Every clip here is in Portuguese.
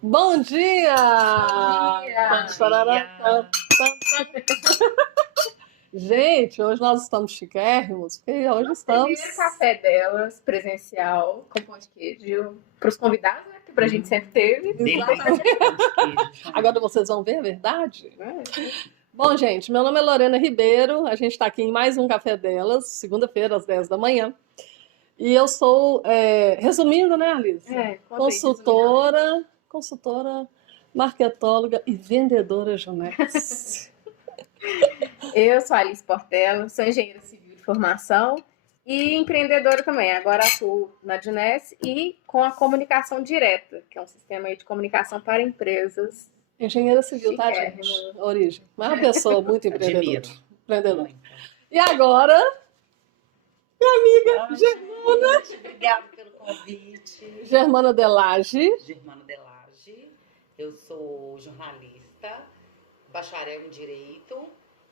Bom dia! Bom dia! Tarará. Gente, hoje nós estamos chiquérrimos, porque hoje Primeiro estamos... café delas, presencial, com pão de queijo, para os convidados, né? Porque pra gente sempre teve. Exatamente. Pão de queijo. Agora vocês vão ver a verdade? Né? Bom, gente, meu nome é Lorena Ribeiro, a gente está aqui em mais um Café Delas, segunda-feira, às 10 da manhã. E eu sou, resumindo, né, Alice? Conta aí, Consultora, marketóloga e vendedora Junex. eu sou a Alice Portela, sou engenheira civil de formação e empreendedora também. Agora atuo na Juness e com a comunicação direta, que é um sistema aí de comunicação para empresas. Engenheira civil, tá, gente? Chiquérrima. Origem. Mas é uma pessoa muito empreendedora. Admiro. Empreendedora. E agora, Germana. Obrigada pelo convite. Germana Delage. Germana Delage. Eu sou jornalista, bacharel em Direito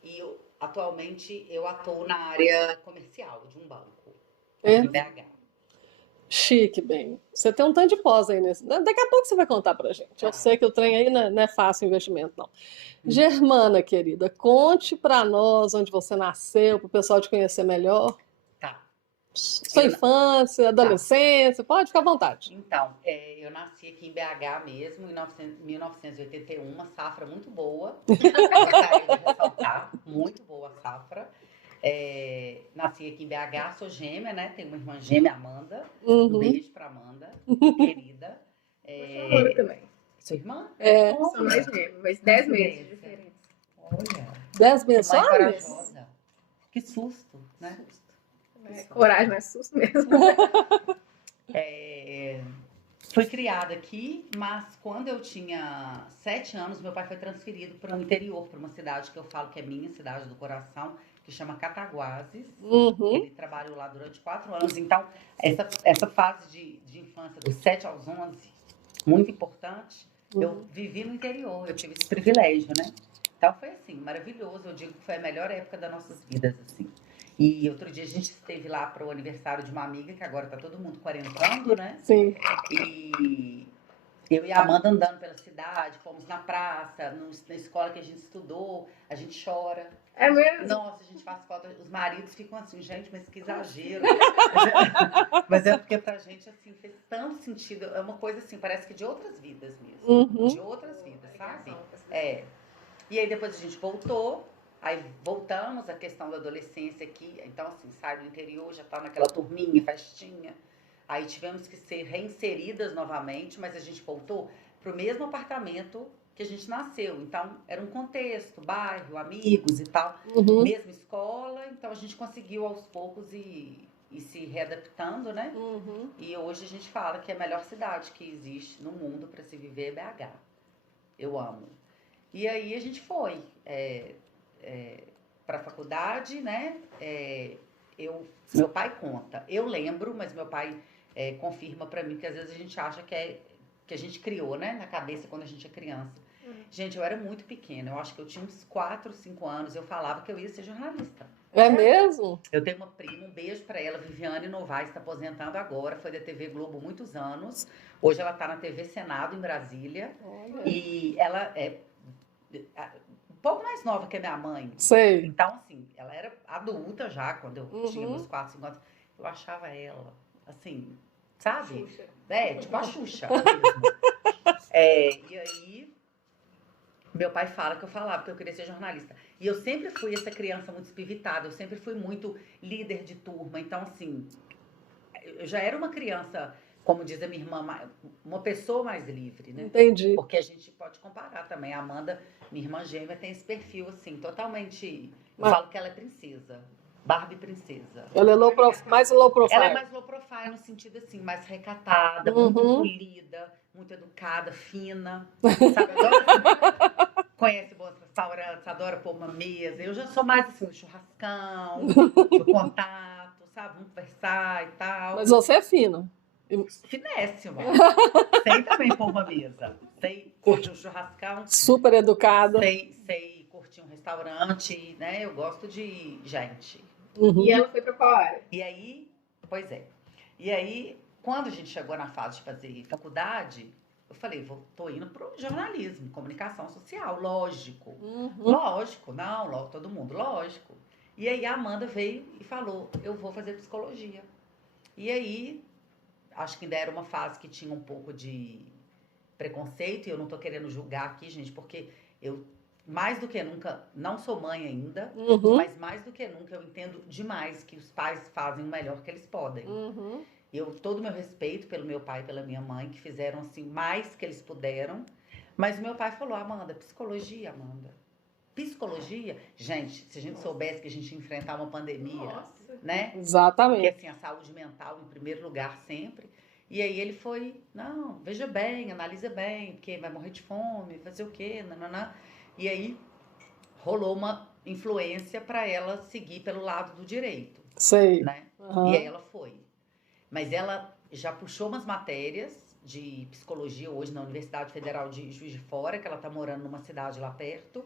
e atualmente eu atuo na área comercial de um banco, É? aqui em BH. Chique, bem. Você tem um tanto de pós aí nesse. Daqui a pouco você vai contar pra gente. Eu sei que o trem aí não é fácil investimento, não. Germana, querida, conte pra nós onde você nasceu, pro pessoal te conhecer melhor. Tá. Sua infância, adolescência, pode ficar à vontade. Então, eu nasci aqui em BH mesmo, em 1981, uma safra muito boa. Gostaria de ressaltar, muito boa a safra. Nasci aqui em BH, sou gêmea, né? Tenho uma irmã gêmea, Amanda. Um Uhum. beijo pra Amanda, querida. Eu também. Sua irmã? É, Sou mais mesmo, mas 10 meses de diferença. Olha, 10 que mãe mensagens? corajosa. Que susto, né? Coragem, não é susto mesmo. Fui criada aqui, mas quando eu tinha 7 anos, meu pai foi transferido para o interior, para uma cidade que eu falo que é minha cidade do coração, que chama Cataguases. Uhum. Ele trabalhou lá durante 4 anos. Então, essa fase de infância, dos 7 aos 11, muito importante, eu vivi no interior, eu tive esse privilégio, né? Então, foi assim, maravilhoso. Eu digo que foi a melhor época das nossas vidas, assim. E outro dia a gente esteve lá para o aniversário de uma amiga, que agora tá todo mundo quarentando, né? Sim. E eu e a Amanda andando pela cidade, fomos na praça, na escola que a gente estudou, a gente chora. É mesmo? Nossa, a gente faz foto, os maridos ficam assim, gente, mas que exagero. Mas é porque pra gente, assim, fez tanto sentido, é uma coisa assim, parece que de outras vidas mesmo. Uhum. De outras vidas, sabe? E aí depois a gente voltou, aí voltamos à questão da adolescência aqui, então assim, sai do interior, já tá naquela turminha, festinha. Aí tivemos que ser reinseridas novamente, mas a gente voltou pro mesmo apartamento que a gente nasceu. Então, era um contexto, bairro, amigos e tal. Uhum. Mesma escola, então a gente conseguiu aos poucos ir se readaptando, né? Uhum. E hoje a gente fala que a melhor cidade que existe no mundo para se viver é BH. Eu amo. E aí a gente foi para a faculdade, né? Meu pai conta. Eu lembro, mas meu pai confirma para mim que às vezes a gente acha que a gente criou, né? Na cabeça quando a gente é criança. Gente, eu era muito pequena. Eu acho que eu tinha uns 4, 5 anos. Eu falava que eu ia ser jornalista. É mesmo? Eu tenho uma prima, um beijo pra ela, Viviane Novaes, está aposentando agora, foi da TV Globo muitos anos. Hoje ela tá na TV Senado, em Brasília. Olha. E ela é um pouco mais nova que a minha mãe. Sei. Então, assim, ela era adulta já, quando eu Uhum. tinha uns 4, 5 anos. Eu achava ela, assim, sabe? Xuxa. Tipo a Xuxa mesmo. E aí, meu pai fala que eu falava que eu queria ser jornalista. E eu sempre fui essa criança muito espivitada, eu sempre fui muito líder de turma. Então, assim, eu já era uma criança, como diz a minha irmã, uma pessoa mais livre, né? Entendi. Porque a gente pode comparar também. A Amanda, minha irmã gêmea, tem esse perfil, assim, totalmente... Eu falo que ela é princesa. Barbie princesa. Ela é mais low profile. Ela é mais low profile no sentido, assim, mais recatada, Uhum. muito polida, muito educada, fina. Sabe? Adora, conhece bons restaurantes, adora pôr uma mesa. Eu já sou mais, assim, do churrascão, do contato, sabe? Vamos conversar e tal. Mas você é fina. Finésima. Sei também pôr uma mesa. Sei curtir um churrascão. Super educada. Sei curtir um restaurante, né? Eu gosto de gente. Uhum. E ela foi pra qual área? E aí, pois é. E aí, quando a gente chegou na fase de fazer faculdade, Eu falei, tô indo pro jornalismo, comunicação social, lógico. Uhum. Lógico, não, todo mundo, lógico. E aí a Amanda veio e falou, eu vou fazer psicologia. E aí, acho que ainda era uma fase que tinha um pouco de preconceito, e eu não tô querendo julgar aqui, gente, porque eu, mais do que nunca, não sou mãe ainda, Uhum. mas mais do que nunca eu entendo demais que os pais fazem o melhor que eles podem. Uhum. Todo o meu respeito pelo meu pai e pela minha mãe, que fizeram assim mais que eles puderam. Mas o meu pai falou, Amanda, psicologia, Amanda. Psicologia, gente, se a gente soubesse que a gente ia enfrentar uma pandemia, né? Exatamente. Porque assim, a saúde mental em primeiro lugar sempre. E aí ele foi, não, veja bem, analisa bem, porque vai morrer de fome, fazer o quê, nananã. E aí rolou uma influência para ela seguir pelo lado do direito. Sei. Né? Uhum. E aí ela foi. Mas ela já puxou umas matérias de psicologia hoje na Universidade Federal de Juiz de Fora, que ela tá morando numa cidade lá perto.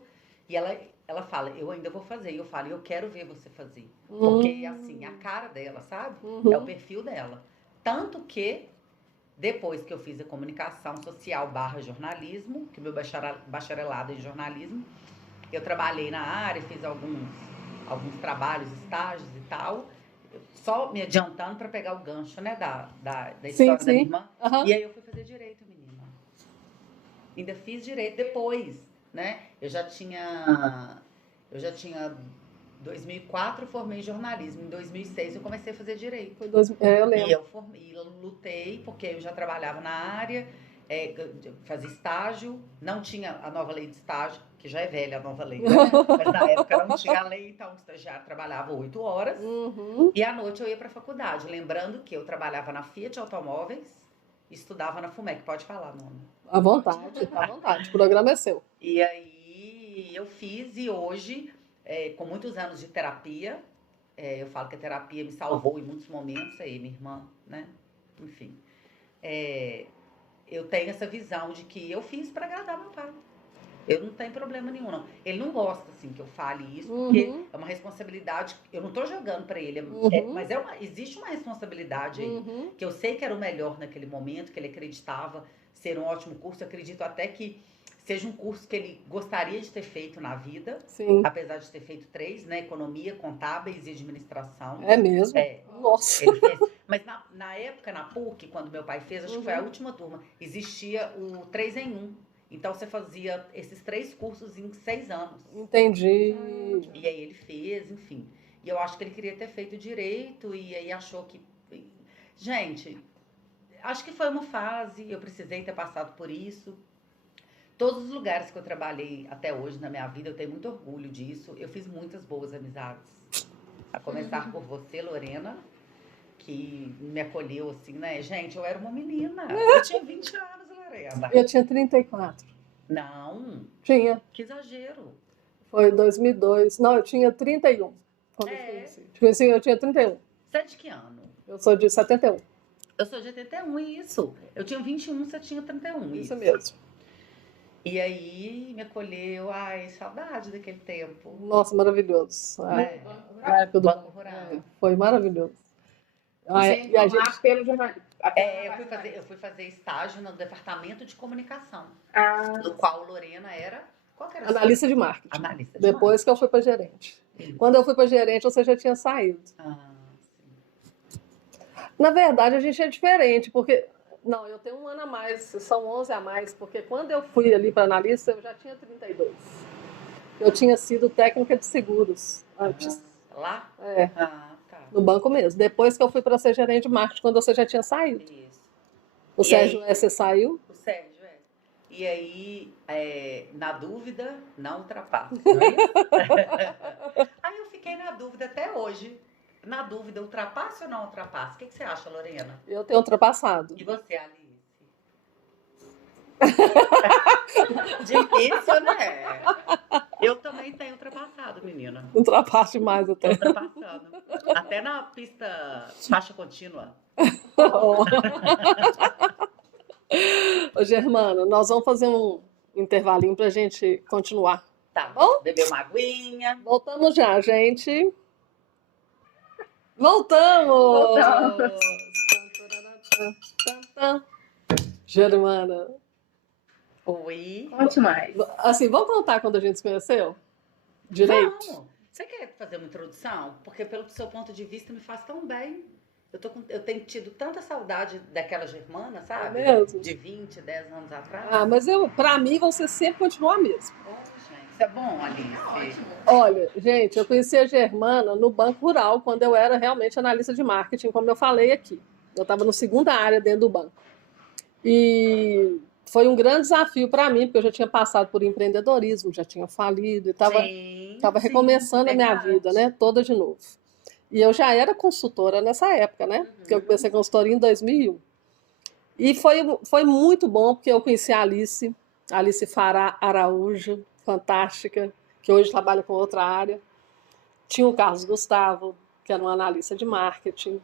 E ela fala, eu ainda vou fazer. E eu falo, eu quero ver você fazer. Porque, assim, a cara dela, sabe? É o perfil dela. Tanto que, depois que eu fiz a comunicação social / jornalismo, que o meu bacharelado é em jornalismo, eu trabalhei na área, fiz alguns trabalhos, estágios e tal, só me adiantando para pegar o gancho, né, da história da minha irmã. Uhum. E aí eu fui fazer direito, menina. Ainda fiz direito depois, né? Eu já tinha 2004 formei em jornalismo, em 2006 eu comecei a fazer direito. Eu lembro. E eu lutei porque eu já trabalhava na área, fazia estágio, não tinha a nova lei de estágio, que já é velha a nova lei, né? Mas na época não tinha a lei, então o estagiário trabalhava 8 horas e à noite eu ia para a faculdade. Lembrando que eu trabalhava na Fiat Automóveis e estudava na FUMEC. Pode falar, Nona. À vontade, à vontade. O programa é seu. E aí eu fiz e hoje, com muitos anos de terapia, eu falo que a terapia me salvou em muitos momentos, aí minha irmã, né? Enfim. Eu tenho essa visão de que eu fiz para agradar meu pai. Eu não tenho problema nenhum, não. Ele não gosta, assim, que eu fale isso, porque é uma responsabilidade. Eu não tô jogando para ele, mas existe uma responsabilidade aí, que eu sei que era o melhor naquele momento, que ele acreditava ser um ótimo curso. Eu acredito até que seja um curso que ele gostaria de ter feito na vida, Sim. Apesar de ter feito 3, né? Economia, contábeis e administração. É mesmo? Nossa. Ele fez. Mas na época, na PUC, quando meu pai fez, acho que foi a última turma, existia o 3 em 1. Então você fazia esses 3 cursos em 6 anos. Entendi. E aí ele fez, enfim. E eu acho que ele queria ter feito direito e aí achou que... Gente, acho que foi uma fase, eu precisei ter passado por isso. Todos os lugares que eu trabalhei até hoje na minha vida, eu tenho muito orgulho disso. Eu fiz muitas boas amizades. A começar por você, Lorena, que me acolheu assim, né? Gente, eu era uma menina. Eu tinha 20 anos, Lorena. Eu tinha 34. Não. Tinha. Que exagero. Foi 2002. Não, eu tinha 31. Quando eu conheci. Assim, eu tinha 31. Você é de que ano? Eu sou de 71. Eu sou de 81, isso. Eu tinha 21, você tinha 31. Isso mesmo. E aí me acolheu, ai, saudade daquele tempo. Nossa, maravilhoso. Né? A época do Banco Rural. Foi maravilhoso. E a gente... pelo jornalismo. Eu fui fazer estágio no departamento de comunicação, no qual Lorena era... Qual que era? Analista de marketing. Analista de Depois marketing. que eu fui para gerente. Quando eu fui para gerente, você já tinha saído. Sim. Na verdade, a gente é diferente, porque... Não, eu tenho um ano a mais, são 11 a mais, porque quando eu fui ali para analista, eu já tinha 32. Eu tinha sido técnica de seguros antes. Lá? Tá. No banco mesmo. Depois que eu fui para ser gerente de marketing, quando você já tinha saído. Isso. O Sérgio, você saiu? O Sérgio, E aí, na dúvida, não ultrapassa. Não é isso? Aí eu fiquei na dúvida até hoje. Na dúvida, ultrapassa ou não ultrapassa? O que você acha, Lorena? Eu tenho ultrapassado. E você, Alice? Difícil, né? Eu também tenho ultrapassado, menina. Ultrapasso demais até. Ultrapassando. Até na pista faixa contínua. Ô, Germana, nós vamos fazer um intervalinho pra gente continuar. Tá bom? Beber uma aguinha. Voltamos já, gente. Voltamos! Germana, Oi. Conte mais. Assim, vamos contar quando a gente se conheceu? Direito? Vamos. Você quer fazer uma introdução? Porque pelo seu ponto de vista me faz tão bem. Eu tenho tido tanta saudade daquela Germana, sabe? mesmo? De 20, 10 anos atrás. Ah, mas pra mim, você sempre continua a mesma. Gente, isso é bom, Alice. Olha, gente, eu conheci a Germana no Banco Rural, quando eu era realmente analista de marketing, como eu falei aqui. Eu estava no segunda área dentro do banco. E foi um grande desafio para mim, porque eu já tinha passado por empreendedorismo, já tinha falido e estava recomeçando a minha vida, né? Toda de novo. E eu já era consultora nessa época, né? Porque eu comecei consultoria em 2001. E foi muito bom, porque eu conheci a Alice Fará Araújo, fantástica, que hoje trabalha com outra área. Tinha o Carlos Gustavo, que era um analista de marketing.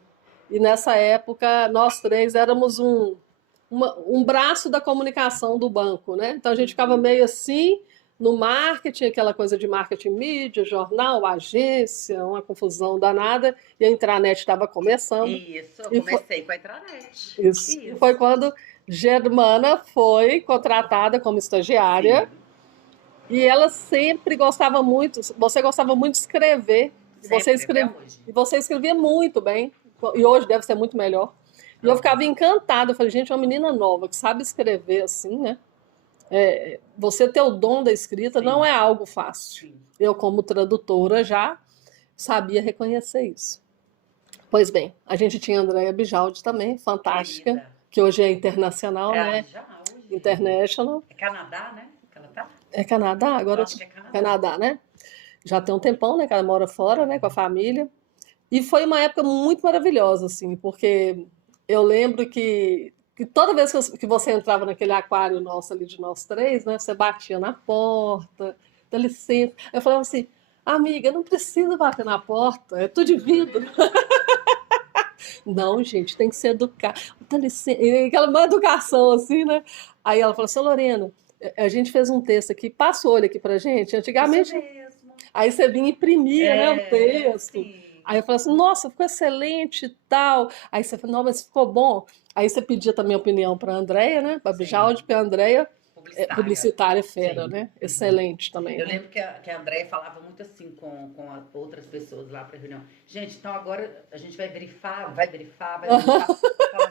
E nessa época, nós três éramos um braço da comunicação do banco, né? Então a gente ficava meio assim no marketing, aquela coisa de marketing mídia, jornal, agência, uma confusão danada, e a intranet estava começando. Isso, eu comecei com a intranet. Isso. E foi quando Germana foi contratada como estagiária. Sim. E ela sempre gostava muito, você gostava muito de escrever. E você escrevia muito bem, e hoje deve ser muito melhor. E eu ficava encantada, eu falei, gente, uma menina nova que sabe escrever assim, né? Você ter o dom da escrita não é algo fácil. Eu, como tradutora, já sabia reconhecer isso. Pois bem, a gente tinha a Andréia Bijaldi também, fantástica, que hoje é internacional, né? International. É Canadá, né? Que ela tá? É Canadá? Agora acho que é Canadá, né? Já tem um tempão, né? Que ela mora fora, né? Com a família. E foi uma época muito maravilhosa, assim, porque eu lembro que toda vez que você entrava naquele aquário nosso ali de nós três, né? Você batia na porta, dá licença. Eu falava assim, amiga, não precisa bater na porta, é tudo de vidro. Não, gente, tem que ser educado. Dá licença. E aquela má educação, assim, né? Aí ela falou assim, Lorena, a gente fez um texto aqui, passa o olho aqui pra gente. Antigamente, aí você vinha e imprimia, né, o texto. Sim. Aí eu falei assim, nossa, ficou excelente e tal. Aí você falou, não, mas ficou bom. Aí você pedia também opinião para a Andréia, né? Para a Bijaldi, porque a Andréia é publicitária fera, sim, né? Excelente também. Eu lembro que a Andréia falava muito assim com outras pessoas lá para a reunião. Gente, então agora a gente vai brifar. Eu falava,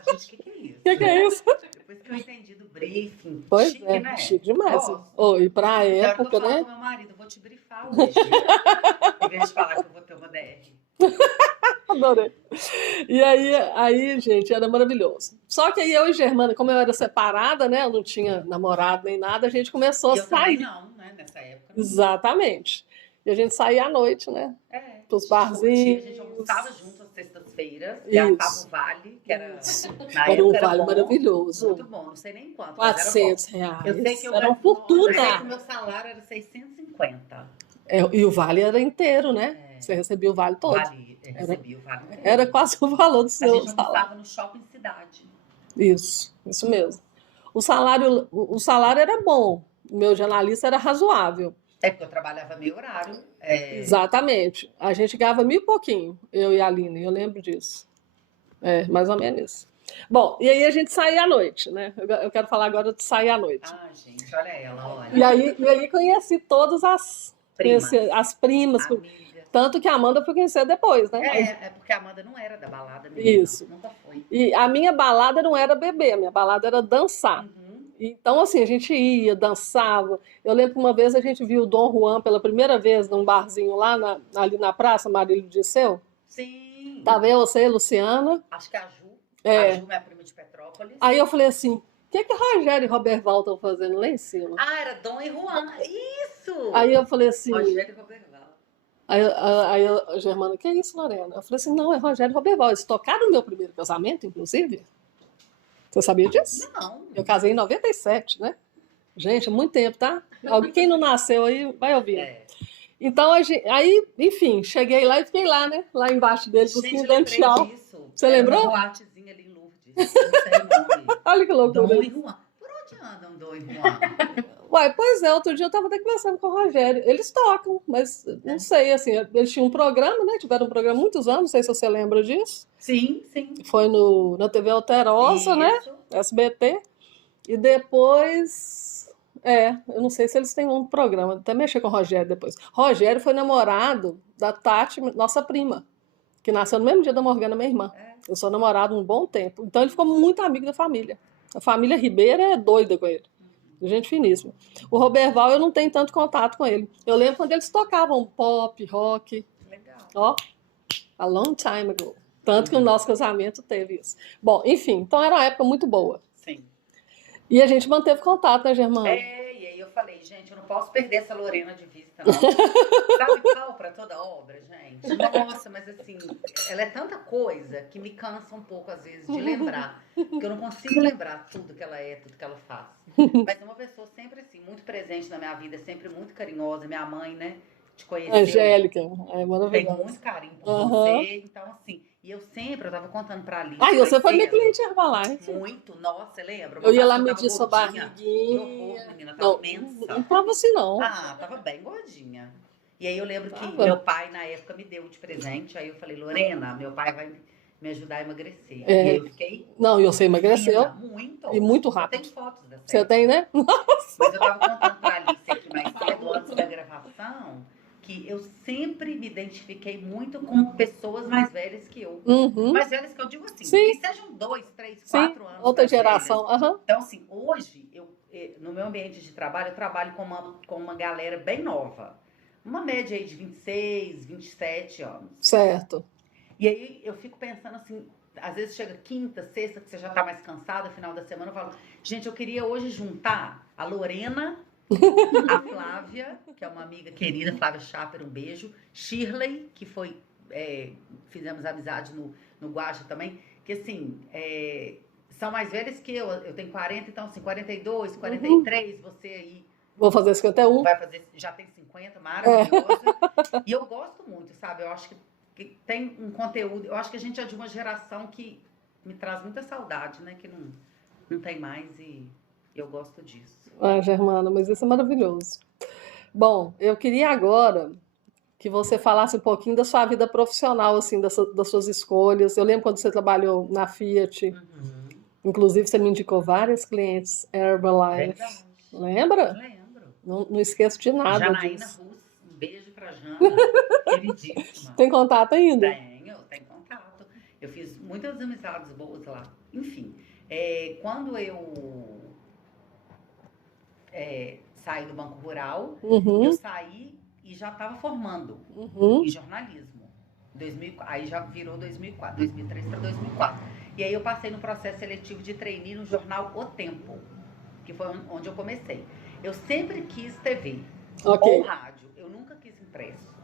gente, o que é isso? O que é isso? Depois que eu entendi do briefing. Pois chique, é, né? chique demais. E para a época, né? Eu com meu marido, vou te brifar hoje. Em vez de falar que eu vou ter uma DR. Adorei. E aí, gente, era maravilhoso. Só que aí eu e Germana, como eu era separada, né? Eu não tinha namorado nem nada, a gente começou a sair. Não, né? Nessa época. Exatamente. E a gente saía à noite, né? Pros barzinhos. A gente almoçava junto às sextas-feiras, gastava o vale, que era. Era um vale maravilhoso. Muito bom, não sei nem quanto. R$400. Eu sei que era uma fortuna. Eu sei que o meu salário era 650. E o vale era inteiro, né? Você recebia o vale todo. Recebia o vale todo. Era quase o valor do seu salário. A gente almoçava no shopping cidade. Isso mesmo. O salário era bom. O meu de analista era razoável. Porque eu trabalhava meio horário. Exatamente. A gente ganhava 1.000 e pouquinho, eu e a Aline, eu lembro disso. Mais ou menos isso. Bom, e aí a gente saía à noite, né? Eu quero falar agora de sair à noite. Ah, gente, olha ela, olha. E aí conheci todas as primas. Tanto que a Amanda foi conhecer depois, né? Porque a Amanda não era da balada mesmo. Isso. Nunca foi. E a minha balada não era beber, a minha balada era dançar. Então, assim, a gente ia, dançava. Eu lembro que uma vez a gente viu o Dom Juan pela primeira vez num barzinho lá ali na praça, Marílio Disseu. Sim. Tava eu, você, Luciana. Acho que a Ju. A Ju, minha prima de Petrópolis. Aí eu falei assim, o que Rogério e Roberval estão fazendo lá em cima? Ah, era Dom e Juan. Isso! Aí eu falei assim... Rogério e Roberval. Aí a Germana, que é isso, Lorena? Eu falei assim, não, é Rogério e Roberval. Eles tocaram no meu primeiro casamento, inclusive. Você sabia disso? Não. Eu casei em 97, né? Gente, há muito tempo, tá? Quem não nasceu aí vai ouvir. Então, aí, enfim, cheguei lá e fiquei lá, né? Lá embaixo dele, com o fim dental. Você lembrou? Uma boatezinha ali em Lourdes. Não sei o nome. Olha que loucura. Dom e Juan. Por onde andam Dom e Juan? Uai, pois é, outro dia eu estava até conversando com o Rogério. Eles tocam, mas não sei, assim, eles tinham um programa, né? Tiveram um programa há muitos anos, não sei se você lembra disso. Sim. Foi na TV Alterosa, né? SBT. E depois Eu não sei se eles têm um programa, até mexer com o Rogério depois. Rogério foi namorado da Tati, nossa prima, que nasceu no mesmo dia da Morgana, minha irmã. Eu sou namorado um bom tempo. Então ele ficou muito amigo da família. A família Ribeiro é doida com ele. Gente finíssima. O Roberval, eu não tenho tanto contato com ele. Eu lembro quando eles tocavam pop, rock. Legal. Ó, a long time ago. Tanto que o nosso casamento teve isso. Bom, enfim, então era uma época muito boa. Sim. E a gente manteve contato, né, Germana? E aí eu falei, gente, eu não posso perder essa Lorena de vista, não. Sabe pau pra toda obra, gente? Nossa, mas assim, ela é tanta coisa que me cansa um pouco, às vezes, de lembrar. Porque eu não consigo lembrar tudo que ela é, tudo que ela faz. Mas é uma pessoa sempre assim, muito presente na minha vida, sempre muito carinhosa. Minha mãe, né, te conheceu. Angélica, é Tem maravilhosa. muito carinho por você. Então, assim, e eu tava contando pra Alice. Ah, e você foi minha cedo. cliente Herbalife. Muito, nossa, você lembra? Eu ia lá Tava medir sua gordinha. barriguinha. Que horror, menina, tava Não, imensa. não tava assim, não. Ah, tava bem gordinha. E aí eu lembro que Tava. meu pai, na época, me deu de presente. Aí eu falei, Lorena, meu pai vai me ajudar a emagrecer. E aí eu fiquei Não, e você emagreceu. fina, muito. E muito Eu rápido. tenho fotos dessa Você época. tem, né? Mas eu tava contando pra Alice aqui mais cedo, antes da gravação, que eu sempre me identifiquei muito com pessoas mais velhas que eu. Uhum. Mais velhas que eu digo assim, Sim. que sejam 2, 3, Sim, 4 anos. outra mais geração. velhas. Aham. Então, assim, hoje, no meu ambiente de trabalho, eu trabalho com uma galera bem nova. Uma média aí de 26, 27 anos. Certo. E aí eu fico pensando assim, às vezes chega quinta, sexta, que você já tá mais cansada, final da semana, eu falo, gente, eu queria hoje juntar a Lorena, a Flávia, que é uma amiga querida, Flávia Schaper, um beijo, Shirley, que foi, fizemos amizade no Guaxa também, que assim, são mais velhas que eu tenho 40, então assim, 42, 43, você aí Vou fazer 51. vai fazer, já tem 50, maravilhosa. E eu gosto muito, sabe? Eu acho que tem um conteúdo, eu acho que a gente é de uma geração que me traz muita saudade, né? Que não tem mais e eu gosto disso. Ah, Germana, mas isso é maravilhoso. Bom, eu queria agora que você falasse um pouquinho da sua vida profissional, assim, das suas escolhas. Eu lembro quando você trabalhou na Fiat, inclusive você me indicou várias clientes Herbalife. Verdade. Lembra? Lembro. Não esqueço de nada Janaína disso. Russo, um beijo pra Jana, queridíssima. Tem contato ainda? Tenho contato. Eu fiz muitas amizades boas lá. Enfim, quando eu saí do Banco Rural, eu saí e já estava formando em jornalismo. Aí já virou 2004, 2003 para 2004. E aí eu passei no processo seletivo de trainee no jornal O Tempo, que foi onde eu comecei. Eu sempre quis TV ou rádio, eu nunca quis impresso.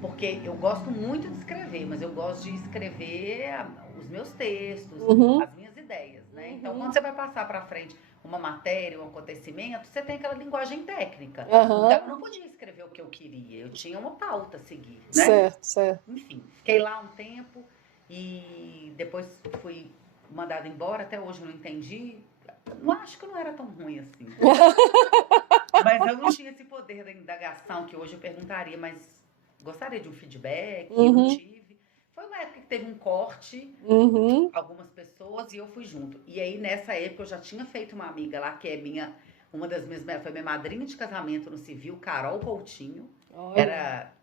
Porque eu gosto muito de escrever, mas eu gosto de escrever os meus textos, as minhas ideias, né? Então, quando você vai passar para frente uma matéria, um acontecimento, você tem aquela linguagem técnica. Então, eu não podia escrever o que eu queria, eu tinha uma pauta a seguir, né? Certo. Enfim, fiquei lá um tempo e depois fui mandada embora, até hoje eu não entendi. Não acho que não era tão ruim assim. Mas eu não tinha esse poder da indagação que hoje eu perguntaria, mas gostaria de um feedback, não tive. Foi uma época que teve um corte, algumas pessoas, e eu fui junto. E aí, nessa época, eu já tinha feito uma amiga lá, que é foi minha madrinha de casamento no civil, Carol Coutinho.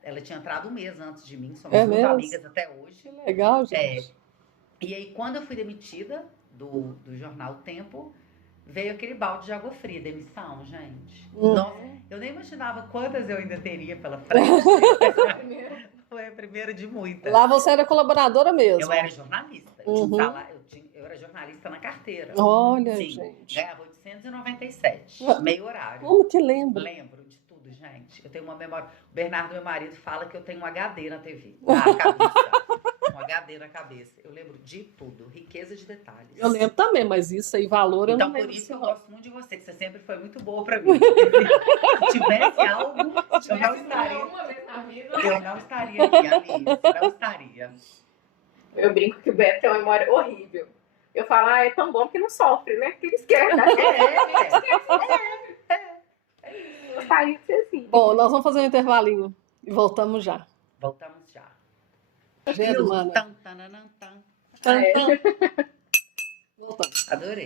Ela tinha entrado um mês antes de mim, somos muito amigas até hoje. Que legal, gente. E aí, quando eu fui demitida do jornal Tempo, veio aquele balde de água fria, demissão, gente. Nossa, eu nem imaginava quantas eu ainda teria pela frente. Foi a primeira de muitas. Lá você era colaboradora mesmo? Eu era jornalista. Eu era jornalista na carteira. Olha, sim, gente. Ganhava 897, meio horário. Como que lembra? Lembro de tudo, gente. Eu tenho uma memória. O Bernardo, meu marido, fala que eu tenho um HD na TV, na cabeça. Um HD na cabeça. Eu lembro de tudo. Riqueza de detalhes. Eu lembro também, mas isso aí, valor, eu não Então, lembro. por isso que eu gosto muito de você, que você sempre foi muito boa pra mim. Se tivesse algo, eu não estaria. Uma vez na vida. Eu não estaria aqui, Alice. Não estaria. Eu brinco que o Beto tem uma memória horrível. Eu falo, é tão bom que não sofre, né? Que ele esquece. Gostaria de ser assim. Bom, nós vamos fazer um intervalinho e voltamos já. Voltamos já. Germana. Tan, tananan, tan. Voltamos. Adorei.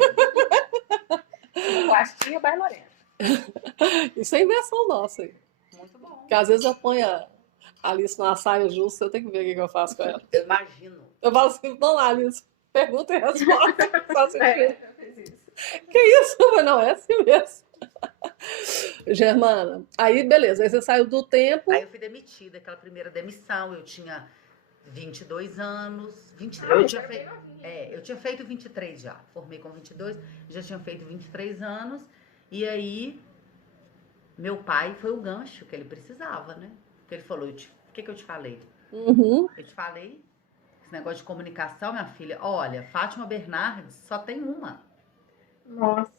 Plastia by Lorena. Isso é invenção nossa aí. Muito bom. Porque às vezes eu ponho a Alice numa saia justa, eu tenho que ver o que eu faço com ela. Eu imagino. Eu falo assim, vamos lá, Alice, pergunta e resposta. Faz sentido. isso. Que isso? Mas não, é assim mesmo. Germana, aí beleza, aí você saiu do tempo. Aí eu fui demitida, aquela primeira demissão, eu tinha 22 anos, 23, eu tinha feito 23 já, formei com 22, já tinha feito 23 anos, e aí meu pai foi o gancho que ele precisava, né? Porque ele falou, o que eu te falei? Uhum. Eu te falei, esse negócio de comunicação, minha filha, olha, Fátima Bernardes só tem uma. Nossa.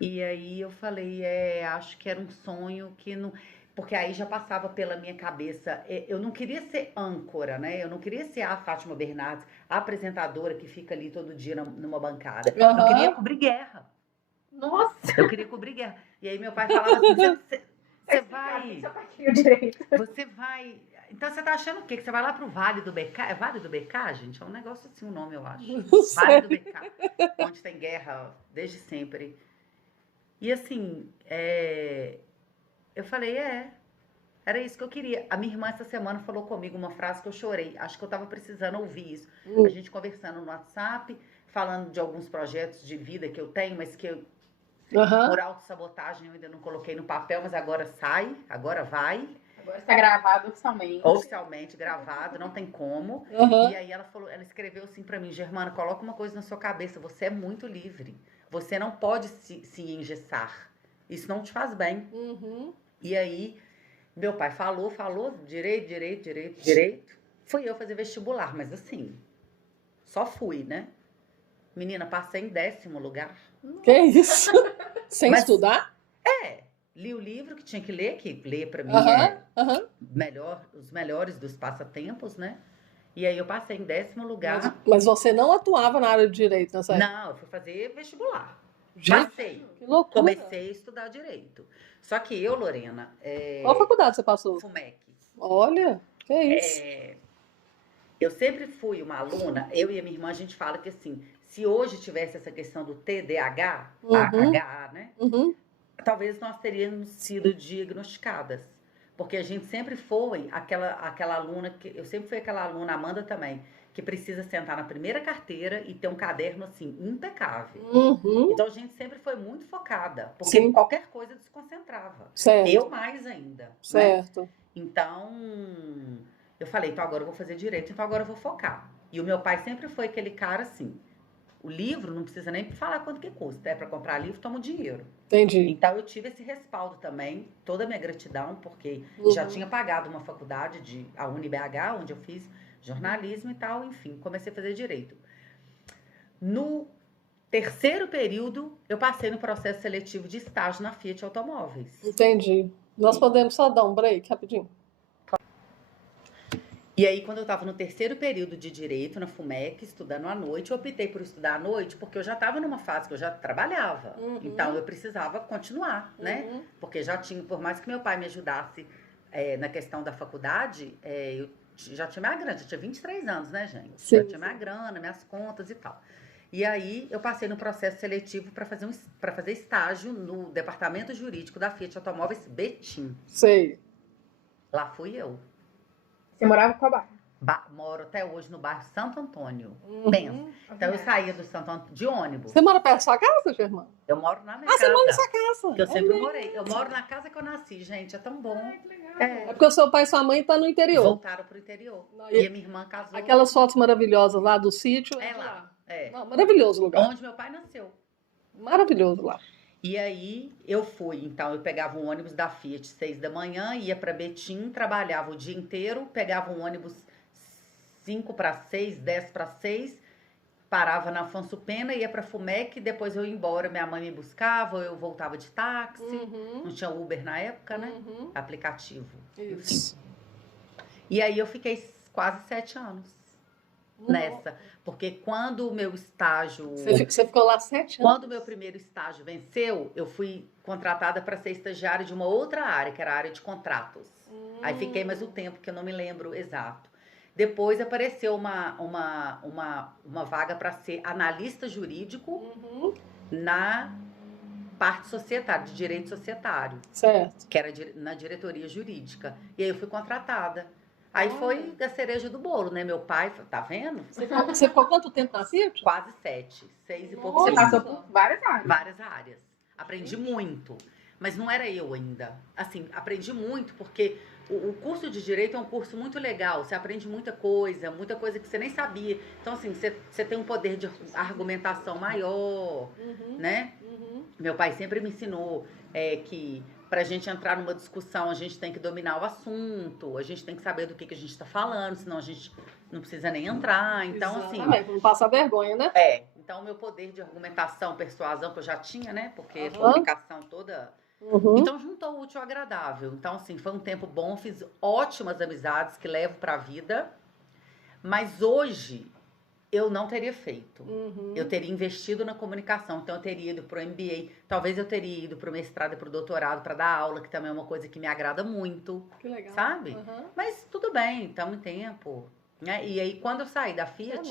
E aí eu falei, acho que era um sonho que não... Porque aí já passava pela minha cabeça, eu não queria ser âncora, né? Eu não queria ser a Fátima Bernardes, a apresentadora que fica ali todo dia numa bancada. Uhum. Eu queria cobrir guerra. Nossa. Eu queria cobrir guerra. E aí meu pai falava assim, você vai... Você vai... Então você tá achando o quê? Que você vai lá pro Vale do BK? É Vale do BK, gente? É um negócio assim, o nome, eu acho. Vale do BK, onde tem guerra desde sempre. E assim, eu falei, era isso que eu queria. A minha irmã essa semana falou comigo uma frase que eu chorei. Acho que eu tava precisando ouvir isso. A gente conversando no WhatsApp, falando de alguns projetos de vida que eu tenho, mas que eu, por autossabotagem, eu ainda não coloquei no papel, mas agora sai, agora vai. Agora está gravado oficialmente. Oficialmente gravado, não tem como. E aí ela escreveu assim pra mim, Germana, coloca uma coisa na sua cabeça, você é muito livre. Você não pode se engessar. Isso não te faz bem. E aí, meu pai falou, direito. Fui eu fazer vestibular, mas assim, só fui, né? Menina, passei em 10º lugar. Que isso? Sem estudar? Li o livro que tinha que ler pra mim os melhores dos passatempos, né? E aí eu passei em 10º lugar. Mas você não atuava na área de direito nessa época? Não, eu fui fazer vestibular. Gente, passei. Que loucura. Comecei a estudar direito. Só que eu, Lorena... Qual faculdade você passou? FUMEC. Olha, que isso. Eu sempre fui uma aluna, eu e a minha irmã, a gente fala que assim, se hoje tivesse essa questão do TDAH, HA, né? Talvez nós teríamos sido diagnosticadas. Porque a gente sempre foi aquela aluna, eu sempre fui aquela aluna, a Amanda também, que precisa sentar na primeira carteira e ter um caderno, assim, impecável. Então, a gente sempre foi muito focada, porque qualquer coisa desconcentrava. Certo. Eu mais ainda. Certo. Né? Então, eu falei, então agora eu vou fazer direito, então agora eu vou focar. E o meu pai sempre foi aquele cara assim, o livro não precisa nem falar quanto que custa, é para comprar livro, toma o dinheiro. Entendi. Então eu tive esse respaldo também, toda a minha gratidão, porque já tinha pagado uma faculdade, a UniBH, onde eu fiz jornalismo e tal, enfim, comecei a fazer direito. No 3º período, eu passei no processo seletivo de estágio na Fiat Automóveis. Entendi. Nós podemos só dar um break rapidinho? E aí, quando eu estava no 3º período de Direito, na FUMEC, estudando à noite, eu optei por estudar à noite porque eu já estava numa fase que eu já trabalhava. Então, eu precisava continuar, né? Porque já tinha, por mais que meu pai me ajudasse na questão da faculdade, eu já tinha minha grana, já tinha 23 anos, né, gente? Sim. Já tinha minha grana, minhas contas e tal. E aí, eu passei no processo seletivo para fazer estágio no departamento jurídico da Fiat Automóveis Betim. Sei. Lá fui eu. Você morava em qual bairro? Moro até hoje no bairro Santo Antônio. Pensa. Então eu saía do Santo Antônio de ônibus. Você mora perto da sua casa, Germana? Eu moro na minha casa. Você mora na sua casa. Que eu sempre morei. Eu moro na casa que eu nasci, gente. É tão bom. Que legal. É porque o seu pai e sua mãe estão no interior. Voltaram pro interior. E a minha irmã casou. Aquelas fotos maravilhosas lá do sítio. É lá. Não, maravilhoso o lugar. Onde meu pai nasceu. Maravilhoso lá. E aí eu fui, então eu pegava um ônibus da Fiat 6 da manhã, ia para Betim, trabalhava o dia inteiro, pegava um ônibus 5 para 6, 10 para 6, parava na Afonso Pena, ia para FUMEC, depois eu ia embora, minha mãe me buscava, eu voltava de táxi, não tinha Uber na época, né? Aplicativo. Isso. E aí eu fiquei quase 7 anos nessa, porque quando o meu estágio... Você ficou lá 7 anos? Quando o meu primeiro estágio venceu, eu fui contratada para ser estagiária de uma outra área, que era a área de contratos. Aí fiquei mais um tempo, que eu não me lembro exato. Depois apareceu uma vaga para ser analista jurídico na parte societária, de direito societário. Certo. Que era na diretoria jurídica. E aí eu fui contratada. Aí foi a cereja do bolo, né? Meu pai, tá vendo? Você ficou quanto tempo na Fiat? Quase 7, 6 e pouco. Você passou por várias áreas. Várias áreas. Aprendi muito. Mas não era eu ainda. Assim, aprendi muito porque o curso de Direito é um curso muito legal. Você aprende muita coisa que você nem sabia. Então, assim, você tem um poder de argumentação maior, né? Meu pai sempre me ensinou que para a gente entrar numa discussão, a gente tem que dominar o assunto, a gente tem que saber do que a gente está falando, senão a gente não precisa nem entrar. Então, exatamente, não passar vergonha, né? Então, o meu poder de argumentação, persuasão, que eu já tinha, né? Porque comunicação toda... Então, juntou o útil ao agradável. Então, assim, foi um tempo bom, fiz ótimas amizades que levo para a vida. Mas hoje, eu não teria feito. Eu teria investido na comunicação. Então, eu teria ido para o MBA. Talvez eu teria ido para o mestrado e para o doutorado para dar aula, que também é uma coisa que me agrada muito. Que legal. Sabe? Mas tudo bem, estamos em tempo. Né? E aí, quando eu saí da Fiat,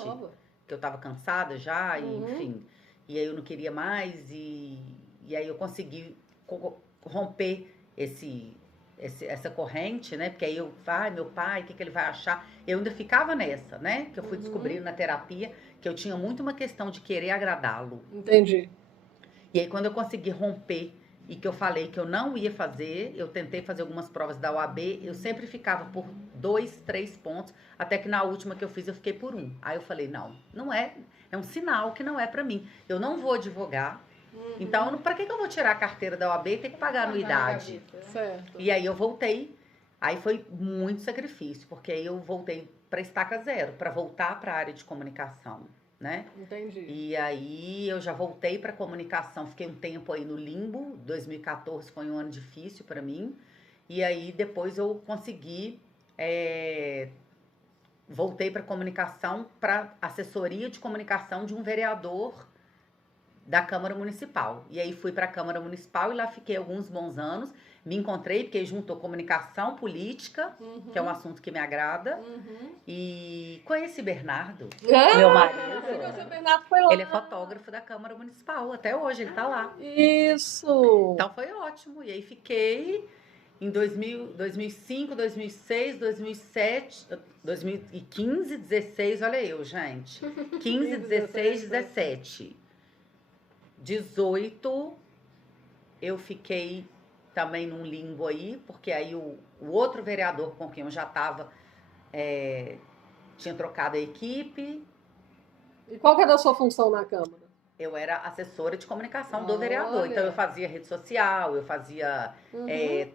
que eu estava cansada já, e, enfim. E aí, eu não queria mais. E aí, eu consegui romper essa corrente, né? Porque aí eu, meu pai, o que ele vai achar? Eu ainda ficava nessa, né? Que eu fui descobrindo na terapia que eu tinha muito uma questão de querer agradá-lo. Entendi. E aí, quando eu consegui romper e que eu falei que eu não ia fazer, eu tentei fazer algumas provas da OAB, eu sempre ficava por 2, 3 pontos, até que na última que eu fiz, eu fiquei por 1. Aí eu falei, não é um sinal que não é pra mim. Eu não vou advogar. Então, para que eu vou tirar a carteira da OAB e ter que pagar anuidade? Certo. E aí eu voltei. Aí foi muito sacrifício, porque aí eu voltei para estaca zero, para voltar para a área de comunicação, né? Entendi. E aí eu já voltei para comunicação, fiquei um tempo aí no limbo. 2014 foi um ano difícil para mim. E aí depois eu consegui voltei para comunicação, para assessoria de comunicação de um vereador da Câmara Municipal. E aí fui para a Câmara Municipal e lá fiquei alguns bons anos. Me encontrei, porque juntou comunicação, política, que é um assunto que me agrada. E conheci Bernardo, meu marido. O Bernardo foi lá. Ele é fotógrafo da Câmara Municipal, até hoje ele tá lá. Isso! Então foi ótimo. E aí fiquei em 2005, 2006, 2007, 2015, 16, olha eu, gente. 15, 16, 17. 18, eu fiquei também num limbo aí, porque aí o outro vereador com quem eu já estava tinha trocado a equipe. E qual que era a sua função na Câmara? Eu era assessora de comunicação do vereador, então eu fazia rede social, eu fazia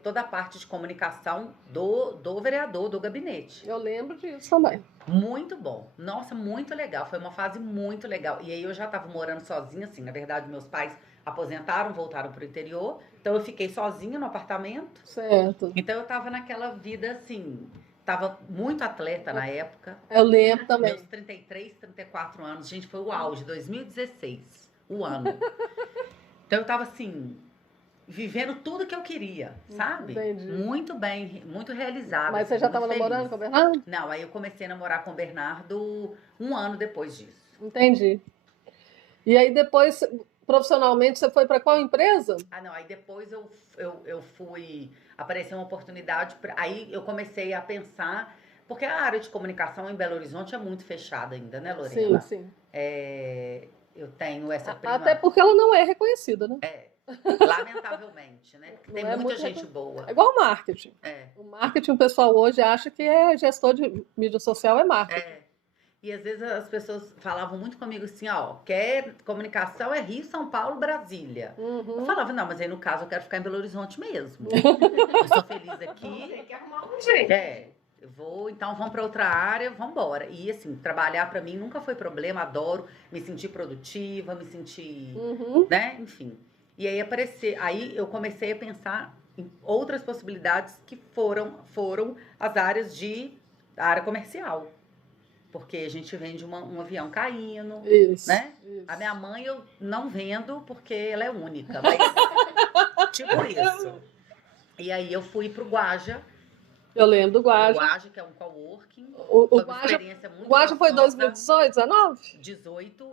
toda a parte de comunicação do vereador, do gabinete. Eu lembro disso também. Muito bom, nossa, muito legal, foi uma fase muito legal. E aí eu já estava morando sozinha, assim, na verdade meus pais aposentaram, voltaram para o interior, então eu fiquei sozinha no apartamento. Certo. Então eu estava naquela vida, assim, estava muito atleta na época. Eu lembro também. Meus 33, 34 anos, gente, foi o auge, 2016, o ano. Então eu tava assim, vivendo tudo que eu queria, sabe? Entendi. Muito bem, muito realizada. Mas você assim, já estava muito namorando feliz. com o Bernardo? Não, aí eu comecei a namorar com o Bernardo um ano depois disso. Entendi. E aí depois, profissionalmente, você foi para qual empresa? Ah, não, aí depois eu fui, apareceu uma oportunidade, aí eu comecei a pensar, porque a área de comunicação em Belo Horizonte é muito fechada ainda, né, Lorena? Sim. Eu tenho essa prima... Até porque ela não é reconhecida, né? Lamentavelmente, né? Porque tem muita gente boa. É igual o marketing. O marketing, o pessoal hoje acha que gestor de mídia social é marketing. E às vezes as pessoas falavam muito comigo assim, quer comunicação é Rio, São Paulo, Brasília. Eu falava, não, mas aí no caso eu quero ficar em Belo Horizonte mesmo. Eu sou feliz aqui. Tem que arrumar um jeito. Eu vou, então vamos para outra área, vamos embora. E assim, trabalhar para mim nunca foi problema, adoro me sentir produtiva, me sentir, né, enfim. E aí eu comecei a pensar em outras possibilidades que foram as áreas da área comercial. Porque a gente vende um avião caindo, né? Isso. A minha mãe eu não vendo porque ela é única, mas tipo isso. E aí eu fui pro Guaja. Eu lembro do Guaja. O Guaja, que é um coworking. Foi uma experiência muito Guaja foi 2018,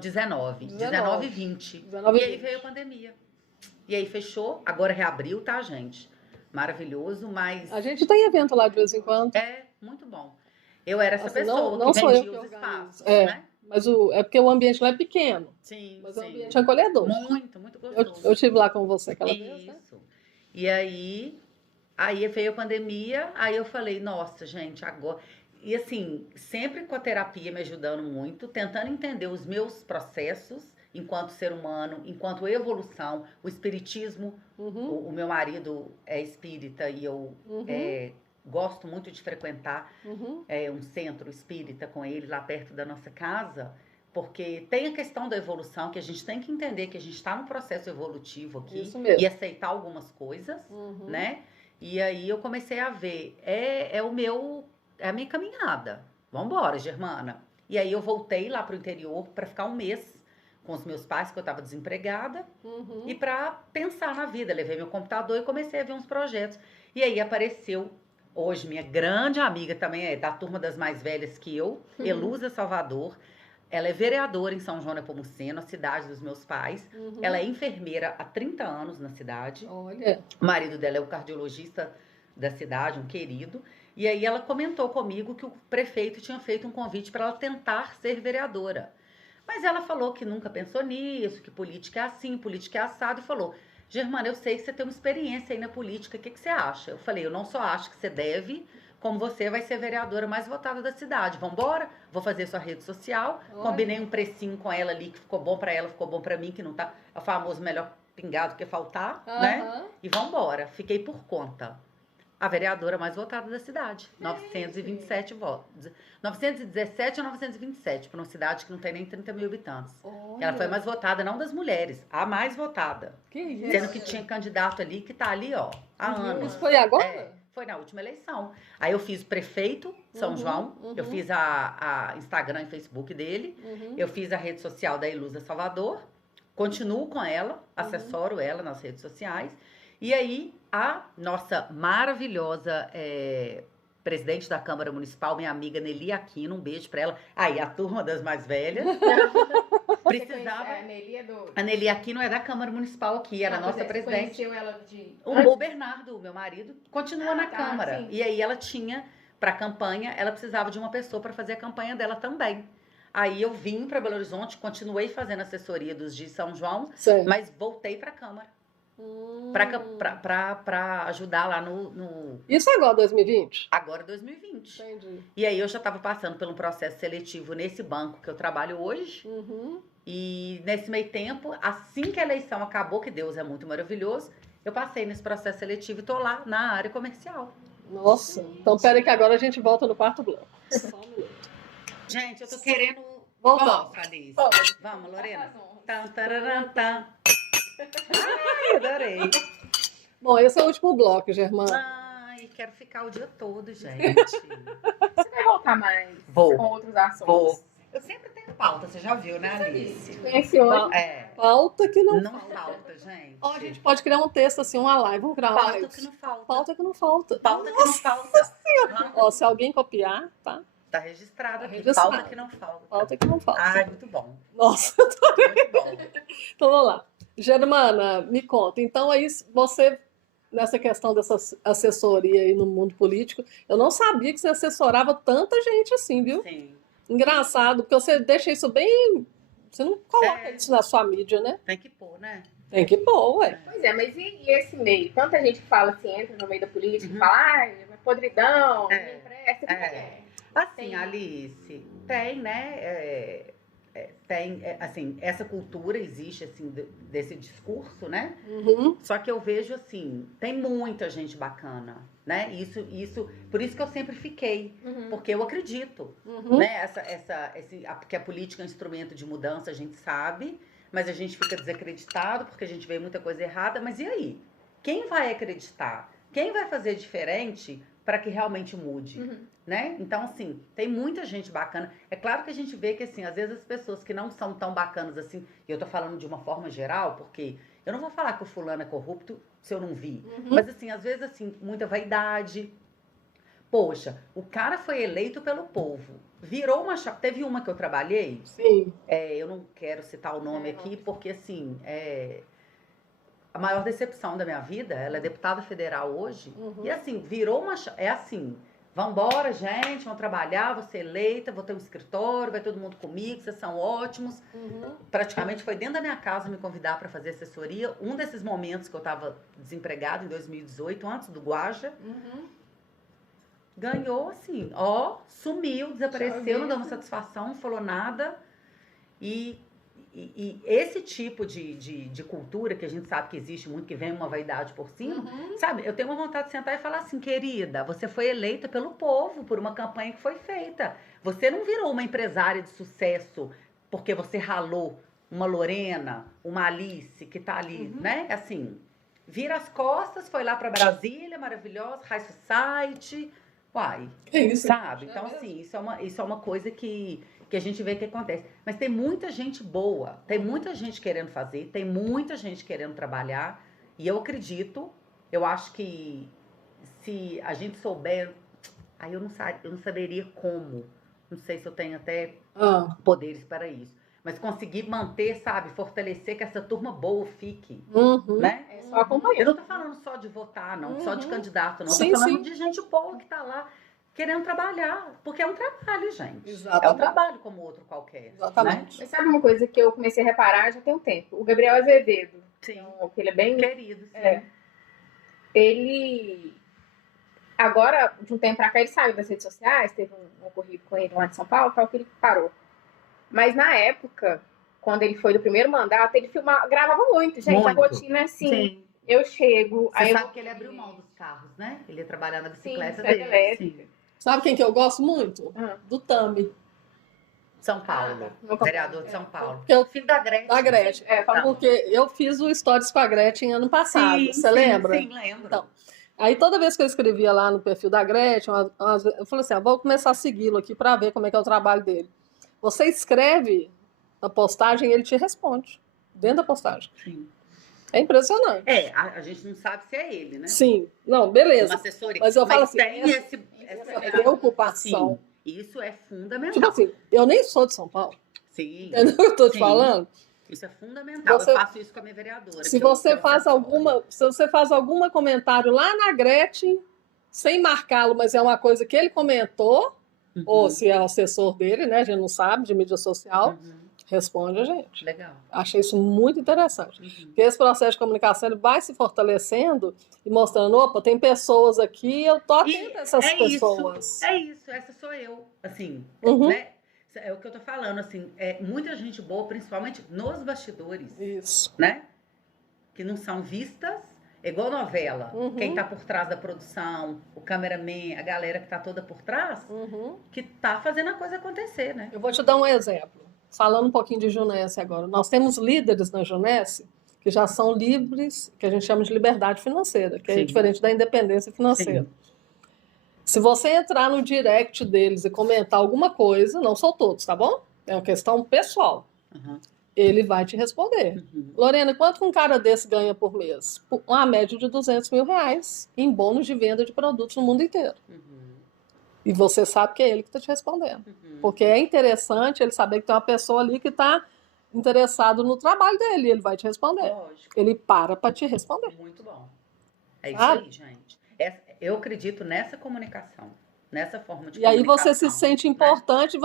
19? 19 e 20. E aí veio a pandemia. E aí fechou, agora reabriu, tá, gente? Maravilhoso, mas... A gente tem evento lá de vez em quando. É, muito bom. Eu era essa Assim, pessoa não que sou eu vendia que os organizo. espaços, É, né? mas é porque o ambiente lá é pequeno. Sim, Mas é um sim. ambiente acolhedor. Muito, muito gostoso. Eu estive lá com você aquela vez, né? Isso. E aí veio a pandemia, aí eu falei, nossa, gente, agora... E assim, sempre com a terapia me ajudando muito, tentando entender os meus processos enquanto ser humano, enquanto evolução, o espiritismo. O meu marido é espírita e eu gosto muito de frequentar um centro espírita com ele lá perto da nossa casa, porque tem a questão da evolução, que a gente tem que entender que a gente está num processo evolutivo aqui. Isso mesmo. E aceitar algumas coisas, né? E aí eu comecei a ver, é a minha caminhada. Vambora, Germana. E aí eu voltei lá pro interior para ficar um mês com os meus pais, que eu estava desempregada, e para pensar na vida. Levei meu computador e comecei a ver uns projetos. E aí apareceu, hoje, minha grande amiga também é da turma das mais velhas que eu, Elusa Salvador. Ela é vereadora em São João Nepomuceno, a cidade dos meus pais. Ela é enfermeira há 30 anos na cidade. Olha. O marido dela é o cardiologista da cidade, um querido. E aí ela comentou comigo que o prefeito tinha feito um convite para ela tentar ser vereadora. Mas ela falou que nunca pensou nisso, que política é assim, política é assado, e falou, Germana, eu sei que você tem uma experiência aí na política, o que você acha? Eu falei, eu não só acho que você deve, como você vai ser a vereadora mais votada da cidade. Vambora? Vou fazer sua rede social. Olha. Combinei um precinho com ela ali, que ficou bom para ela, ficou bom para mim, que não tá, é o famoso melhor pingado que faltar, né? E vambora. Fiquei por conta. A vereadora mais votada da cidade. 927 votos. 917 ou 927, para uma cidade que não tem nem 30 mil habitantes. Olha. Ela foi a mais votada, não das mulheres, a mais votada. Que isso? Sendo que tinha candidato ali que tá ali, ó, há anos. Isso foi agora? Foi na última eleição. Aí eu fiz prefeito, São João, eu fiz a Instagram e Facebook dele, eu fiz a rede social da Ilusa Salvador, continuo com ela, assessoro ela nas redes sociais. E aí, a nossa maravilhosa presidente da Câmara Municipal, minha amiga Nelly Aquino, um beijo pra ela. Aí, a turma das mais velhas. Precisava. A Nelly Aquino é da Câmara Municipal aqui, era a nossa presidente. Você conheceu ela de... O Bernardo, meu marido, continua na Câmara. Sim. E aí, ela tinha, pra campanha, ela precisava de uma pessoa para fazer a campanha dela também. Aí, eu vim para Belo Horizonte, continuei fazendo assessoria dos de São João, mas voltei pra Câmara. Pra ajudar lá no... Isso agora, 2020? Agora, 2020. Entendi. E aí, eu já estava passando por um processo seletivo nesse banco que eu trabalho hoje. E nesse meio tempo, assim que a eleição acabou, que Deus é muito maravilhoso, eu passei nesse processo seletivo e tô lá na área comercial. Nossa. Então, peraí que agora a gente volta no quarto bloco. Só um minuto. Gente, eu tô querendo... Voltar. Posso, Alice? Vamos, Lorena? Tan, tararam, tan. Ai, adorei. Bom, esse é o último bloco, Germana. Ai, quero ficar o dia todo, gente. Você vai voltar mais com outros assuntos? Vou. Eu sempre tenho pauta, você já viu, né, Alice? Conheci hoje. Pauta que não falta, gente. Ó, a gente pode criar um texto assim, uma live. Vamos criar uma live. Pauta que não falta. Pauta que não falta. Pauta que não falta. Ó, se alguém copiar, tá? Tá registrado aqui. Registrado. Pauta que não falta. Pauta que não falta. Ai, muito bom. Nossa, muito bom. Então vamos lá. Germana, me conta. Então aí você, nessa questão dessa assessoria aí no mundo político, eu não sabia que você assessorava tanta gente assim, viu? Sim. Engraçado, porque você deixa isso bem... Você não coloca isso na sua mídia, né? Tem que pôr, né? Tem que pôr, ué. Pois é, mas e esse meio? Tanta gente que fala assim, entra no meio da política e fala, ai, é podridão, me empresta, como é? Assim, Alice, tem, né? Assim, essa cultura existe, assim, desse discurso, né? Só que eu vejo, assim, tem muita gente bacana, né? Por isso que eu sempre fiquei, porque eu acredito, né? Que a política é um instrumento de mudança, a gente sabe, mas a gente fica desacreditado porque a gente vê muita coisa errada, mas e aí? Quem vai acreditar? Quem vai fazer diferente para que realmente mude, né? Então, assim, tem muita gente bacana. É claro que a gente vê que, assim, às vezes as pessoas que não são tão bacanas assim, e eu tô falando de uma forma geral, porque eu não vou falar que o fulano é corrupto se eu não vi. Mas, assim, às vezes, assim, muita vaidade. Poxa, o cara foi eleito pelo povo. Virou uma chapa. Teve uma que eu trabalhei. Sim. Eu não quero citar o nome aqui, porque, assim, a maior decepção da minha vida. Ela é deputada federal hoje. E assim, virou uma... É assim, vambora, gente, vamos trabalhar, vou ser eleita, vou ter um escritório, vai todo mundo comigo, vocês são ótimos. Praticamente foi dentro da minha casa me convidar para fazer assessoria. Um desses momentos que eu estava desempregada, em 2018, antes do Guaja. Ganhou, assim, sumiu, desapareceu, não deu uma satisfação, não falou nada. E esse tipo de cultura que a gente sabe que existe muito, que vem uma vaidade por cima, sabe? Eu tenho uma vontade de sentar e falar assim, querida, você foi eleita pelo povo, por uma campanha que foi feita. Você não virou uma empresária de sucesso porque você ralou uma Lorena, uma Alice, que tá ali, né? Assim, vira as costas, foi lá para Brasília, maravilhosa, High Society, uai, É isso. sabe? Então, assim, isso é uma coisa que a gente vê que acontece. Mas tem muita gente boa, tem muita gente querendo fazer, tem muita gente querendo trabalhar. E eu acredito, eu acho que se a gente souber... Aí eu não saberia como. Não sei se eu tenho até poderes para isso. Mas conseguir manter, sabe, fortalecer que essa turma boa fique, né? É só acompanhar. Eu não tô falando só de votar, não, só de candidato, não. Sim, Tô falando sim. de gente boa que tá lá querendo trabalhar, porque é um trabalho, gente. Exatamente. É um trabalho como outro qualquer. Exatamente. Mas sabe uma coisa que eu comecei a reparar já tem um tempo? O Gabriel Azevedo, Sim. que ele é bem... Querido, sim. Ele... Agora, de um tempo pra cá, ele saiu das redes sociais, teve um ocorrido com ele lá de São Paulo, tal, que ele parou. Mas na época, quando ele foi do primeiro mandato, ele gravava muito, gente. Muito. A rotina é assim, Sim. eu chego... Você aí sabe que ele abriu mão dos carros, né? Ele ia trabalhar na bicicleta bicicleta dele. elétrica. Sim. Sabe quem que eu gosto muito? Do Tami. São Paulo. Vereador de São Paulo. Eu, Filho da Gretchen. da Gretchen. Porque eu fiz o Stories com a Gretchen ano passado. Você lembra? Sim, lembro. Então, aí toda vez que eu escrevia lá no perfil da Gretchen, eu falei assim, vou começar a segui-lo aqui para ver como é que é o trabalho dele. Você escreve na postagem e ele te responde. Dentro da postagem. Sim. É impressionante. A gente não sabe se é ele, né? Sim. Não, beleza. Uma assessoria. Mas eu falo assim, tem essa preocupação. Sim, isso é fundamental. Tipo assim, eu nem sou de São Paulo. Sim. Entendeu o que eu tô te falando? Isso é fundamental. Eu faço isso com a minha vereadora. Se você faz algum comentário lá na Gretchen, sem marcá-lo, mas é uma coisa que ele comentou, ou se é o assessor dele, né? A gente não sabe, de mídia social, responde a gente. Legal. Achei isso muito interessante. Porque esse processo de comunicação ele vai se fortalecendo e mostrando, opa, tem pessoas aqui, eu tô atenta a essas pessoas. Isso, essa sou eu. Assim, né? É o que eu tô falando, assim, muita gente boa, principalmente nos bastidores. Isso. Né? Que não são vistas, é igual novela. Quem tá por trás da produção, o cameraman, a galera que tá toda por trás, que tá fazendo a coisa acontecer, né? Eu vou te dar um exemplo. Falando um pouquinho de Junesse agora. Nós temos líderes na Junesse que já são livres, que a gente chama de liberdade financeira, que é diferente da independência financeira. Sim. Se você entrar no direct deles e comentar alguma coisa, não são todos, tá bom? É uma questão pessoal. Ele vai te responder. Lorena, quanto um cara desse ganha por mês? Uma média de R$200 mil em bônus de venda de produtos no mundo inteiro. E você sabe que é ele que está te respondendo. Porque é interessante ele saber que tem uma pessoa ali que está interessado no trabalho dele. Ele vai te responder. Lógico. Ele para te responder. Muito bom. É isso aí, gente. Eu acredito nessa comunicação. Nessa forma de comunicação. E aí você se sente importante.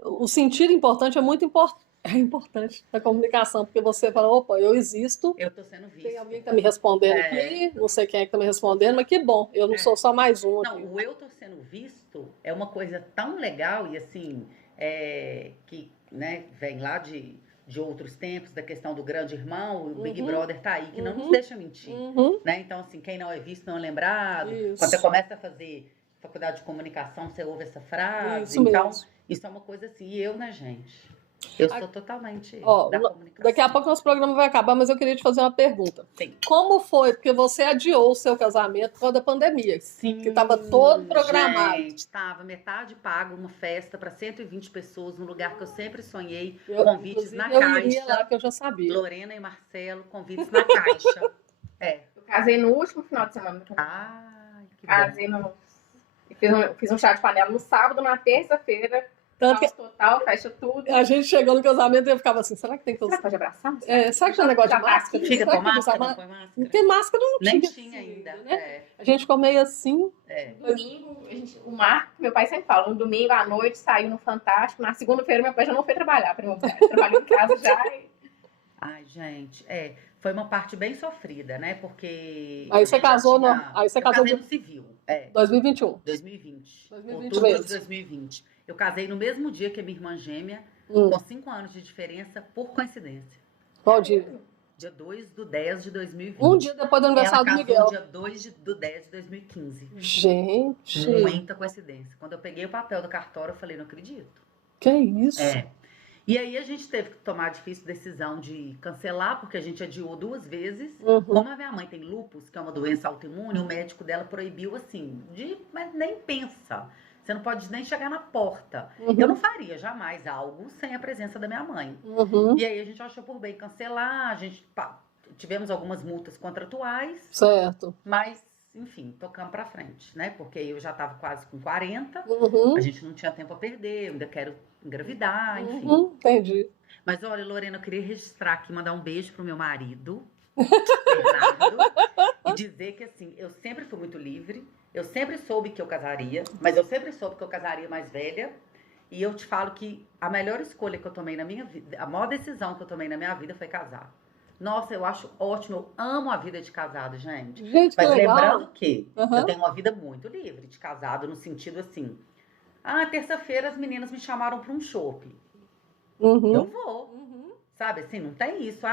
O sentir importante é muito importante. É importante na comunicação. Porque você fala, opa, eu existo. Eu estou sendo visto. Tem alguém que está me respondendo aqui. Não sei quem é que está me respondendo. Mas que bom. Eu não sou só mais um aqui. Não, o eu estou sendo visto é uma coisa tão legal. E assim, que né, vem lá de outros tempos, da questão do grande irmão, o Big Brother tá aí, que não nos deixa mentir. Né? Então, assim, quem não é visto não é lembrado. Isso. Quando você começa a fazer faculdade de comunicação, você ouve essa frase. Isso então, mesmo. Isso é uma coisa assim. E eu, né, gente? Eu sou totalmente da comunicação. Daqui a pouco nosso programa vai acabar, mas eu queria te fazer uma pergunta. Sim. Como foi? Porque você adiou o seu casamento por causa da pandemia. Sim, que estava todo programado. Gente, estava metade pago, uma festa para 120 pessoas, num lugar que eu sempre sonhei, convites convites na eu caixa. Iria lá, que eu já sabia. Lorena e Marcelo, convites na caixa. Eu casei no último final de semana. Ai, que casei bom. Fiz um chá de panela no sábado, na terça-feira, Tanto que total, fecha tudo. a gente chegou no casamento e eu ficava assim, será que tem que Será usar? que pode abraçar? Será que tem um negócio de Já tá máscara? aqui. Fica Será com que tem que usar máscara, não máscara? põe máscara? Porque máscara não Nem tinha tinha ainda, né? A gente ficou meio assim. Domingo, o Marco, meu pai sempre fala, um domingo à noite saiu no Fantástico, na segunda-feira meu pai já não foi trabalhar, trabalhou em casa já. Ai, gente, foi uma parte bem sofrida, né? Porque Aí você casou eu casei no civil, 2021. 2020. 2020 Outubro mesmo. de 2020. Eu casei no mesmo dia que a minha irmã gêmea, com 5 anos de diferença, por coincidência. Qual dia? Dia 2/10 de 2020. Um dia depois do aniversário do Ela Miguel. casou dia 2/10 de 2015. Gente. Muita coincidência. Quando eu peguei o papel do cartório, eu falei, não acredito. Que isso? E aí a gente teve que tomar a difícil decisão de cancelar, porque a gente adiou 2 vezes. Uhum. Como a minha mãe tem lúpus, que é uma doença autoimune, o médico dela proibiu assim, mas nem pensa. Você não pode nem chegar na porta. Uhum. Eu não faria jamais algo sem a presença da minha mãe. Uhum. E aí a gente achou por bem cancelar, tivemos algumas multas contratuais. Certo. Mas, enfim, tocamos pra frente, né? Porque eu já tava quase com 40, Uhum. a gente não tinha tempo a perder, eu ainda quero engravidar, enfim. Uhum. Entendi. Mas olha, Lorena, eu queria registrar aqui, mandar um beijo pro meu marido, Bernardo, e dizer que assim, eu sempre fui muito livre, eu sempre soube que eu casaria, mas eu sempre soube que eu casaria mais velha, e eu te falo que a melhor escolha que eu tomei na minha vida, a maior decisão que eu tomei na minha vida foi casar. Nossa, eu acho ótimo, eu amo a vida de casado, gente. Gente, que Mas legal. lembrando que Uhum. eu tenho uma vida muito livre de casado, no sentido assim, terça-feira as meninas me chamaram para um shopping. Uhum. Eu vou. Sabe, assim, não tem isso.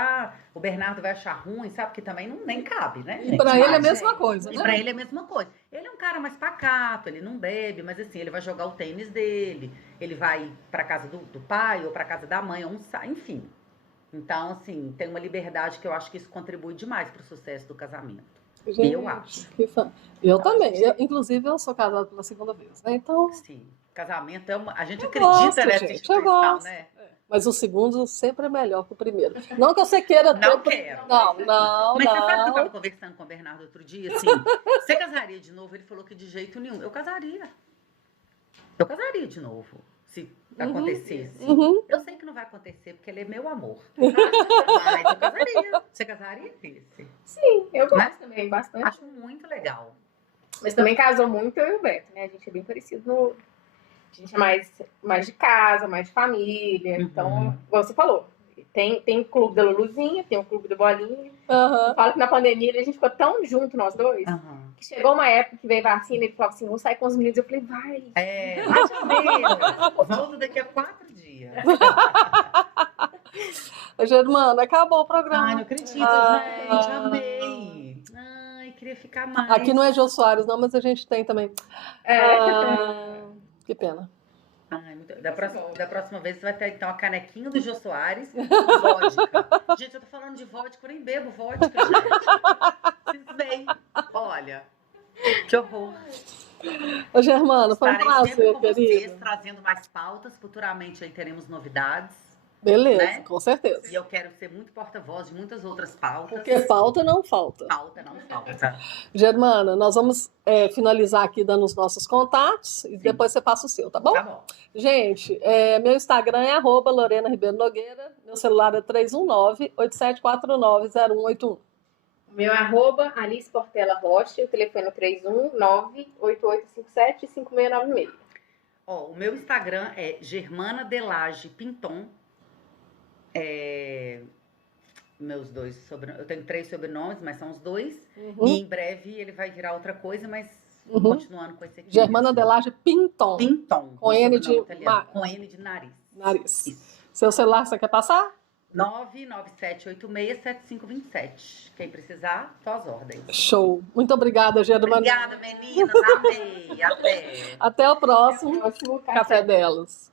O Bernardo vai achar ruim, sabe? Que também nem cabe, né, gente? E pra ele é a Mas, mesma coisa, E né? pra ele é a mesma coisa. Ele é um cara mais pacato, ele não bebe, mas assim, ele vai jogar o tênis dele, ele vai pra casa do pai ou pra casa da mãe, enfim. Então, assim, tem uma liberdade que eu acho que isso contribui demais pro sucesso do casamento. Gente, eu acho. Que fã. Eu também. Inclusive, eu sou casada pela segunda vez, né? Então, Sim, casamento a gente Eu acredita gosto, nessa gente, eu instituição, gosto. né? mas o segundo sempre é melhor que o primeiro. Não que você queira ter. Não quero. Não. Mas você sabe que eu não. tava conversando com o Bernardo outro dia, assim, você casaria de novo? Ele falou que de jeito nenhum. Eu casaria. Eu casaria de novo, se acontecesse. Uhum. Eu sei que não vai acontecer, porque ele é meu amor. Mas eu casaria. Você casaria, Esse? Sim, eu gosto Né? também, bastante. Acho muito legal. Mas também casou muito eu e o Beto, né? A gente é bem parecido no... A gente é mais de casa, mais de família. Uhum. Então, igual você falou, tem o clube da Luluzinha, tem o clube do Bolinha. Aham. Eu falo que na pandemia a gente ficou tão junto, nós dois, Aham. que chegou uma época que veio vacina e ele falava assim, vou sair com os meninos. Eu falei, vai. Mais ou menos. Volto daqui a 4 dias. Germana, acabou o programa. Ai, não acredito, gente. Amei. Ai, queria ficar mais. Aqui não é Jô Soares, não, mas a gente tem também. Que pena. Ai, da próxima vez você vai ter então a canequinha do Jô Soares com vodka. Gente, eu tô falando de vodka, eu nem bebo vodka, gente. Vocês veem. Olha, que horror. Ô, Germana, foi um Estarei sempre prazer, com vocês, querida. trazendo mais pautas. Futuramente aí teremos novidades. Beleza, né? com certeza. E eu quero ser muito porta-voz de muitas outras pautas. Porque pauta não falta. Pauta não falta. Germana, nós vamos finalizar aqui dando os nossos contatos e depois você passa o seu, tá bom? Tá bom. Gente, meu Instagram é @Lorena Ribeiro Nogueira, meu celular é 319-8749-0181. O meu é @Alice Portela Rocha, o telefone é 319-8857-5696. Ó, o meu Instagram é Germana Delage Pinton. Meus dois sobrenomes. Eu tenho 3 sobrenomes, mas são os 2. Uhum. E em breve ele vai virar outra coisa, mas Uhum. continuando com esse aqui. Germana mesmo. Delage Pinton. Pinton. Com N de sobrenome italiano. ma- Com N de nariz. Nariz. Isso. Seu celular você quer passar? 997867527. Quem precisar, só as ordens. Show. Muito obrigada, Germana. Obrigada, meninas. Amei. Até. Até o próximo Próximo Café Delas.